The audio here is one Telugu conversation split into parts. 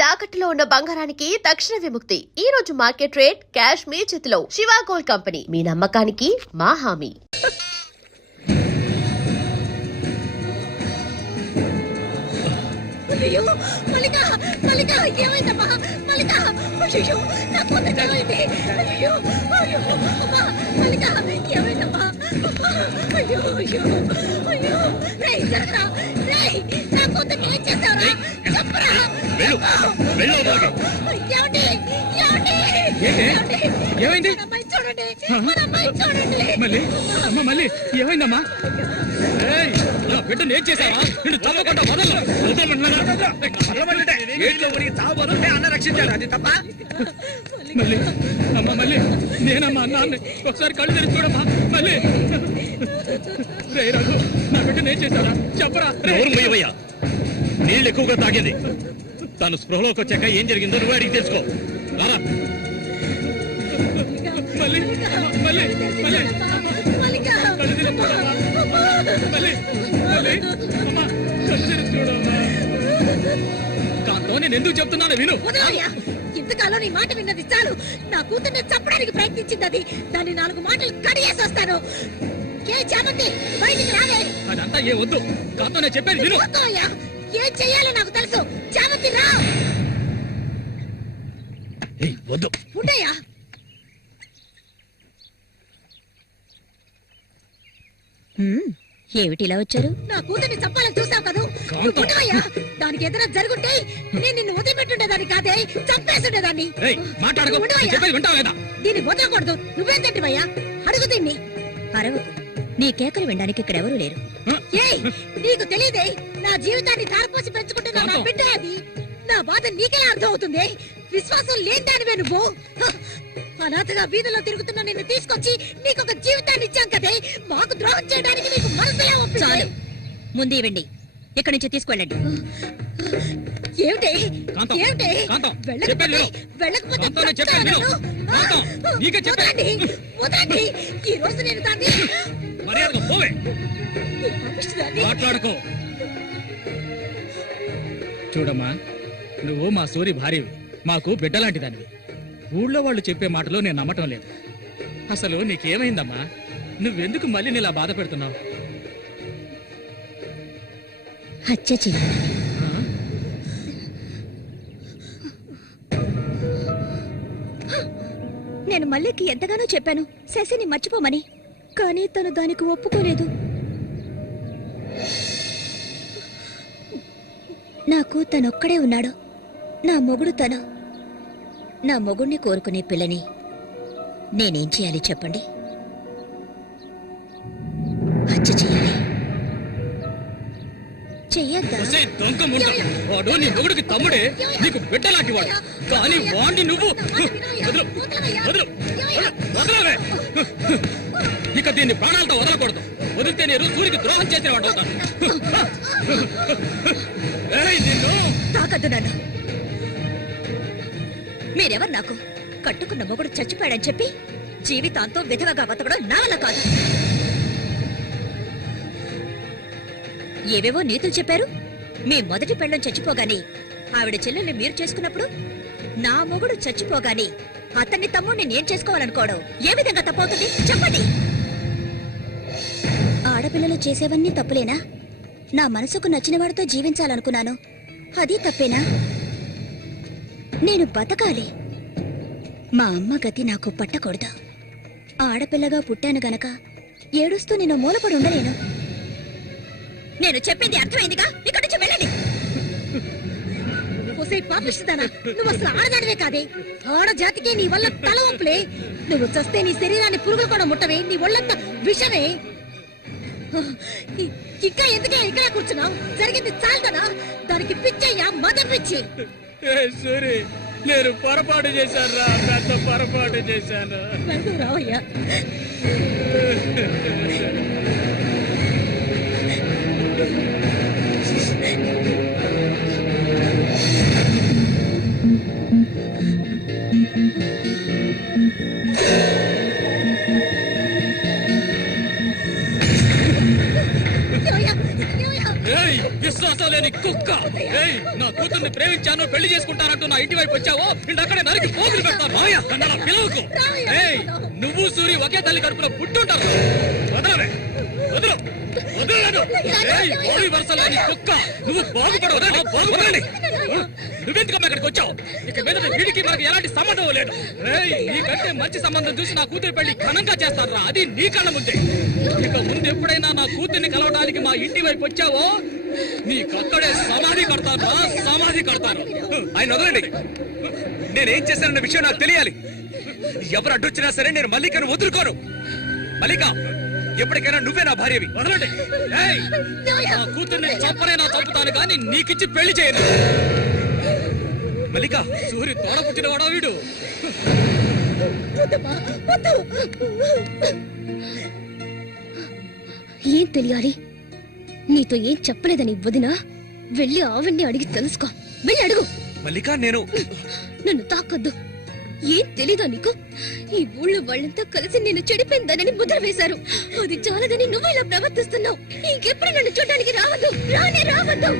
తాకట్టులో ఉన్న బంగారానికి తక్షణ విముక్తి. ఈ రోజు మార్కెట్ రేట్ క్యాష్ మీ చేతిలో. శివ గోల్డ్ కంపెనీ, మీ నమ్మకానికి మా హామీ. అయ్యో మల్లిక మల్లిక ఏమైందమ్మా మల్లిక అయ్యో నా కొంత ఏమైంది అయ్యో అయ్యో అమ్మా మల్లిక ఏమైందమ్మా అయ్యో అయ్యో అయ్యో రేయ్ జరగరా రేయ్ నా కొంత ఏం చేశారా చెప్పరా వెళ్ళు ఏమండి ఏమైంది? మన అమ్మాయి చూడండి మళ్ళీ అమ్మ మళ్ళీ ఏమైందమ్మా? బిడ్డను ఏం చేశావా? నిన్ను చంపకుండా అన్న రక్షించాడు, అది తప్ప? మళ్ళీ అమ్మ మళ్ళీ నేనమ్మా అన్నాన్ని ఒకసారి కళ్ళు తెరిచి చూడమ్మా. మళ్ళీ రే రఘు, నా బిడ్డను ఏం చేశారా చెప్పరా? ఎవరు నీళ్ళు ఎక్కువగా తాగేది. తను స్పృహలోకి వచ్చాక ఏం జరిగిందో నువ్వు అడిగి తెలుసుకో. రారా. మళ్ళీ మళ్ళీ మళ్ళీ కాంతో నేను ఎందుకు చెప్తున్నాను విను. ఇంతకాలం నీ మాట విన్నది చాలు. నా కూతుర్ని చంపడానికి ప్రయత్నించింది అది. దాన్ని 4 మాటలు కడిగేసి వస్తాను. బయటికి రాలే. అదంతా ఏ వద్దు. కాంతో నేను చెప్పేది విను. ఏం చెయ్యాలో నాకు తెలుసు. చామంతి రా. వద్దు ఉండయ్యా. ఏమిటిలా వచ్చారు? నా కూతుర్ని చంపాలని చూసావు కదా. దానికి ఎదురు జరుగుంటే నేను నిన్ను వదిలిపెట్టుండేదాన్ని కాదే, చంపేసుండేదాన్ని. దీన్ని వదలకూడదు. నువ్వేం తింటివయ్యా? అడుగు తిన్ని. అరవకు. నీ కేకలు వినడానికి ఇక్కడ ఎవరూ లేరు. నీకు తెలియదే, నా జీవితాన్ని ధారపోసి పెంచుకుంటున్నా నా బిడ్డ అది. నా బాధ నీకెలా అర్థం అవుతుంది? విశ్వాసం లేనిదానివే నువ్వు. అనాథగా వీధిలో తిరుగుతున్న నిన్ను తీసుకొచ్చి నీకు ఒక జీవితాన్ని ఇచ్చాం కదే. మాకు ద్రోహం చేయడానికి నీకు మనసులే ఒప్పించాలి. ముందు ఇవ్వండి, ఇక్కడి నుంచి తీసుకెళ్ళండి. ఏమిటి ఏమిటి? వదలండి. ఈ రోజు నేను దాన్ని మాట్లాడుకో. చూడమ్మా, నువ్వు మా సూరి భార్యవి, మాకు బిడ్డలాంటి దానివి. ఊళ్ళో వాళ్ళు చెప్పే మాటలు నేను నమ్మటం లేదు. అసలు నీకేమైందమ్మా? నువ్వెందుకు మళ్ళీ నీలా బాధ పెడుతున్నావు? హత్య చేయాలి. నేను మల్లికి ఎంతగానో చెప్పాను శశిని మర్చిపోమని, కానీ తను దానికి ఒప్పుకోలేదు. నాకు తనొక్కడే ఉన్నాడు. నా మొగుడు తను. నా మొగుడిని కోరుకునే పిల్లని నేనేం చేయాలి చెప్పండి? హత్య చేయాలి. వాడు నీ మొగుడికి తమ్ముడే, నీకు బిడ్డలాంటి వాడు. కానీ వాణ్ణి నువ్వు వదలవే. ఇక దీన్ని ప్రాణాలతో వదలకూడదు. వదిలితే నేను సూరికి ద్రోహం చేసిన వాడు అవుతాను. తాకద్దు నన్ను. మీరెవరు నాకు? కట్టుకున్న మొగుడు చచ్చిపోయాడని చెప్పి జీవితాంతో విధవగా బతకడం నా వల్ల కాదు. ఏవేవో నీతులు చెప్పారు. మీ మొదటి పెళ్ళం చచ్చిపోగానే ఆవిడ చెల్లెల్ని మీరు చేసుకున్నప్పుడు, నా మొగుడు చచ్చిపోగానే అతన్ని తమ్ముడిని నేను చేసుకోవాలనుకోవడం ఏ విధంగా తప్పవుతుంది చెప్పండి? ఆడపిల్లలు చేసేవన్నీ తప్పులేనా? నా మనసుకు నచ్చిన వాడితో జీవించాలనుకున్నాను, అది తప్పేనా? నేను బతకాలి. మా అమ్మ గతి నాకు పట్టకూడదు. ఆడపిల్లగా పుట్టాను గనక ఏడుస్తూ నేను మూలపడి ఉండలేను. నేను చెప్పింది అర్థమైందిగా? ఇక్కడి నుంచి వెళ్ళండి. పాపిస్తానా? నువ్వు అసలు ఆడదానివే కాదే. ఆడజాతికే నీ వల్ల తల వంపులే. నువ్వు చస్తే నీ శరీరాన్ని పురుగులు కూడా ముట్టవే. నీ ఒళ్ళంతా విషమే. ఇంకా ఎందుకే ఇక్కడే కూర్చున్నావు? జరిగింది చాలుదనా? దానికి పిచ్చయ్యా, మద పిచ్చి. సూరి, నేను పొరపాటు చేశాను రా, పెద్ద పొరపాటు చేశాను. రావయ్యా. విశ్వాసం లేని కుక్క. ఏయ్, నా కూతుర్ని ప్రేమించాను, పెళ్లి చేసుకుంటానంటూ నా ఇంటి వైపు వచ్చావో అక్కడే నరికి పోగులు పెడతాను. మామయ్య, నన్ను అలా పిలవకు. ఏయ్, నువ్వు సూరి ఒకే తల్లి కడుపున పుట్టుంటారు. వదలవే, వదలు, వదలలేదు. ఏయ్, ఓడి వరుసలు లేని కుక్క, నువ్వు బాగుపడవు. బాగుపడాలి. నువ్వెందుకమ్మా ఇక్కడికి వచ్చావు? ఇక మీద వీడికి మనకి ఎలాంటి సంబంధం లేదు. ఏయ్, నీకంటే మంచి సంబంధం చూసి నా కూతురి పెళ్లి ఘనంగా చేస్తారా, అది నీ కళ్ళ ముందే. ఇక ముందు ఎప్పుడైనా నా కూతుర్ని కలవడానికి మా ఇంటి వైపు వచ్చావో నీకక్కడే సమాధి కడతారా, సమాధి కడతారు. ఆయన వదలండి. నేనేం చేశానన్న విషయం నాకు తెలియాలి. ఎవరు అడ్డొచ్చినా సరే నేను మల్లికను వదులుకోను. మల్లిక, ఎప్పటికైనా నువ్వే నా భార్యవి. వదలండి. ఏయ్, నా కూతుర్ని చంపనైనా చంపుతాను కానీ నీకిచ్చి పెళ్లి చేయను. మల్లిక, సూరి తోడ పుట్టినవాడా వీడు? ఏం తెలియాలి? నీతో ఏం చెప్పలేదని వదినా వెళ్ళి ఆవిడ్ని అడిగి తెలుసుకో. వెళ్ళి అడుగు. మల్లిక, నేను నన్ను తాకొద్దు. ఏం తెలీదా నీకు? ఈ ఊళ్ళో వాళ్ళంతా కలిసి నేను చెడిపోయిందనని ముద్ర వేశారు. అది చాలదని నువ్వు ఇలా ప్రవర్తిస్తున్నావు. ఇంకెప్పుడు నన్ను చూడడానికి రావద్దు, రానే రావద్దు.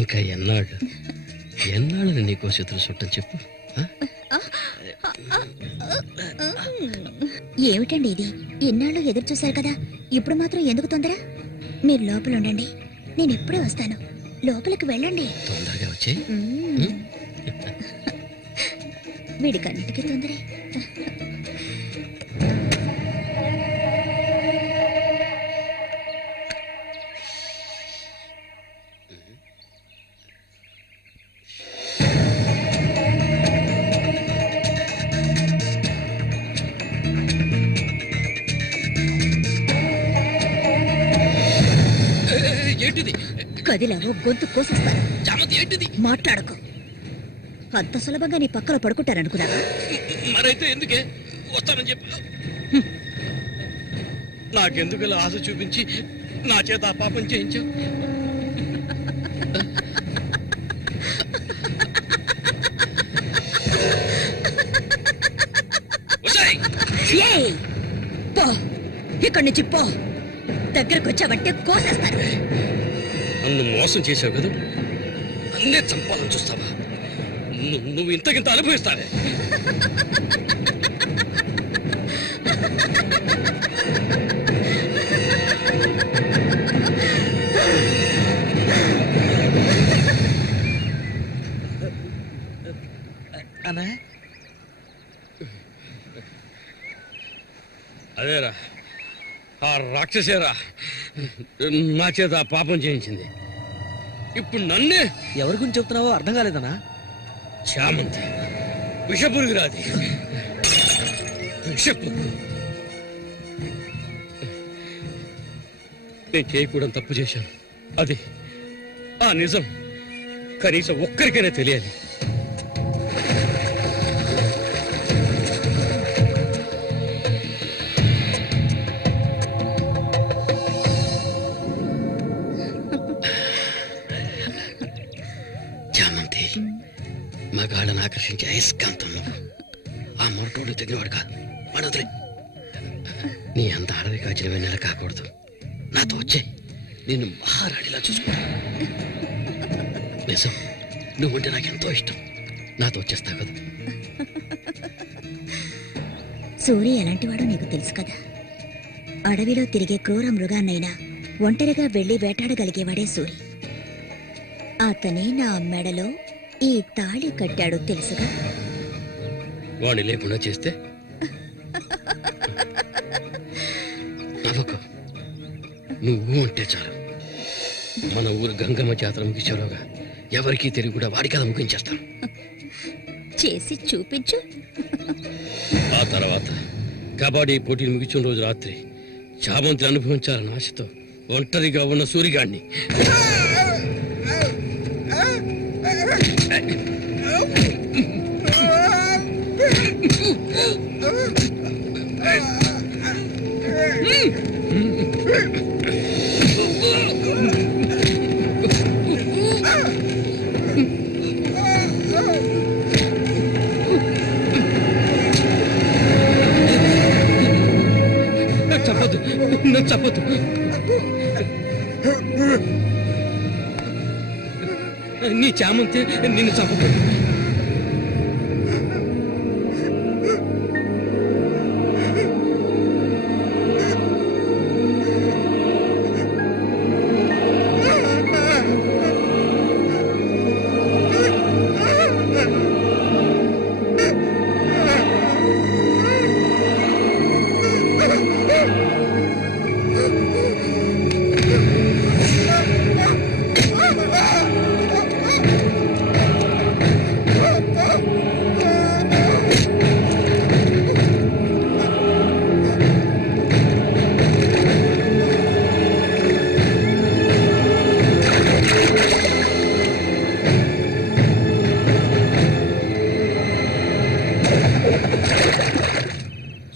ఇంకా ఎన్నాళ్ళని నీకో చేతులు చుట్టం చెప్పు. ఏమిటండి ఇది? ఎన్నాళ్ళు ఎదురు చూశారు కదా, ఇప్పుడు మాత్రం ఎందుకు తొందర? మీరు లోపల ఉండండి, నేను ఎప్పుడే వస్తాను. లోపలికి వెళ్ళండి. తొందరగా వచ్చే. వీడికన్నిటికీ తొందరే. ఏంటిది? కదిలావో గొంతు కోసేస్తాను. జామతి ఏంటిది? మాట్లాడకు. అంత సులభంగా నీ పక్కలో పడుకుంటారనుకున్నావా? మరైతే ఎందుకే వస్తానని చెప్పి నాకెందుకు ఇలా ఆశ చూపించి నా చేత ఆ పాపం చేయించావు? ఏయ్! పో, ఇక్కడి నుంచి పో. దగ్గరకు వచ్చావంటే కోసేస్తాను. నన్ను మోసం చేసావు కదా, అన్నే చంపాలని చూస్తావా? నువ్వు ఇంతకింత అనుభవిస్తావే. అదేరా, ఆ రాక్షసేరా నా చేత ఆ పాపం చేయించింది. ఇప్పుడు నన్నే. ఎవరి గురించి చెప్తున్నావో అర్థం కాలేదనా? చామంతి విషపురుగురాది. విషపురుగు. నేను చేయకూడదు తప్పు చేశాను. అది ఆ నిజం కనీసం ఒక్కరికైనా తెలియాలి. మగాళ్ళని ఆకర్షించే అయస్కాంతం నువ్వు. ఆ మొరటోడు తగినవాడు కాదు, వాడు వదిలే. నీ అంత అడవి కాచిన వెన్నెల కాకూడదు. నాతో వచ్చే నిన్ను మహారాణిలా చూసుకుంటా. నిజం, నువ్వంటే నాకెంతో ఇష్టం. నాతో వచ్చేస్తావు కదా. సూరి ఎలాంటివాడో నీకు తెలుసు కదా. అడవిలో తిరిగే క్రూర మృగాన్నైనా ఒంటరిగా వెళ్లి వేటాడగలిగేవాడే సూరి. అతనే నా మెడలో ఈ తాళి కట్టాడు తెలుసుగా. వాడిని లేకుండా చేస్తే నవ్వకు. నువ్వు అంటే చాలు. మన ఊరు గంగమ్మ జాతర ముగించేలోగా ఎవరికీ తెలివి కూడా వాడి కథ ముగించేస్తాను. చేసి చూపించు. ఆ తర్వాత కబడ్డీ పోటీలు ముగించిన రోజు రాత్రి చామంతిని అనుభవించాలన్న ఆశతో ఒంటరిగా ఉన్న సూరిగాడిని చెప్పొద్దు, నన్ను చెప్పొద్దు. నీ చామంతి నిన్ను చంపదు.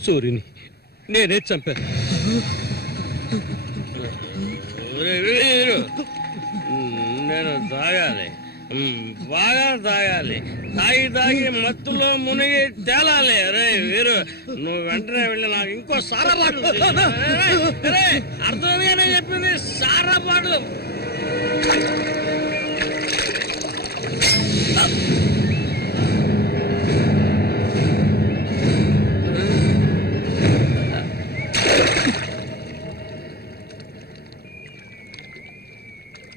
సూర్యుని నేనే చంపాను. నేను తాగాలి, బాగా తాగాలి. తాగి తాగి మత్తులో మునిగి తేలాలి. అరే వీరు, నువ్వు వెంటనే వెళ్ళి నాకు ఇంకో సారా బాటలు అర్థమేనే చెప్పింది. సారా బాటలు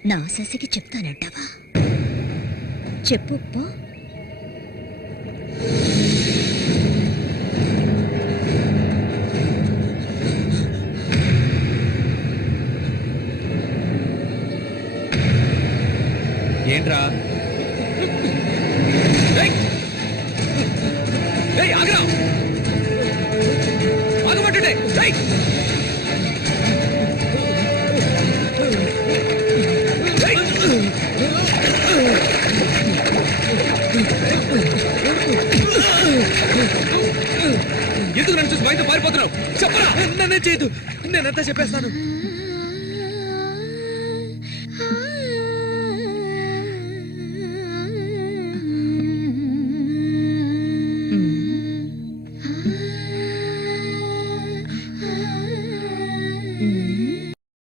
నా శశికి చెప్తానంటావా? చెప్పు పో. ఏంట్రా? ఆగరా, ఆగమంటుంటే. ఎందుకు నన్ను చూసి బయట పారిపోతున్నావు? చెప్పరా. నన్నే చేయదు, నేనంతా చెప్పేస్తాను.